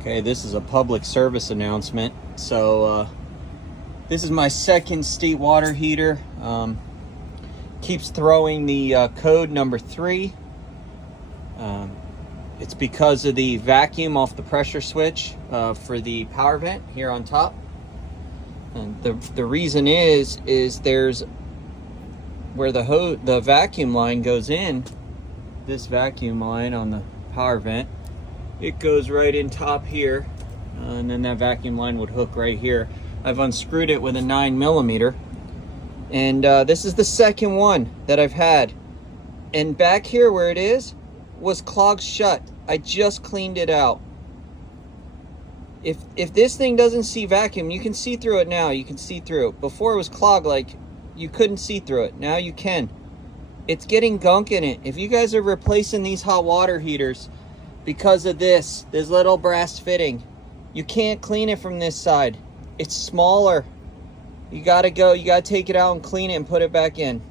Okay, this is a public service announcement. So this is my second state water heater. Keeps throwing the code number 3. It's because of the vacuum off the pressure switch for the power vent here on top. And the reason is there's where the vacuum line goes in. This vacuum line on the power vent, it goes right in top here, and then that vacuum line would hook right here. I've unscrewed it with a 9mm, and this is the second one that I've had. And back here where it is was clogged shut. I just cleaned it out. If this thing doesn't see vacuum, you can see through it now. You can see through it. Before it was clogged, like you couldn't see through it. Now you can. It's getting gunk in it. If you guys are replacing these hot water heaters because of this little brass fitting, you can't clean it from this side. It's smaller. You gotta take it out and clean it and put it back in.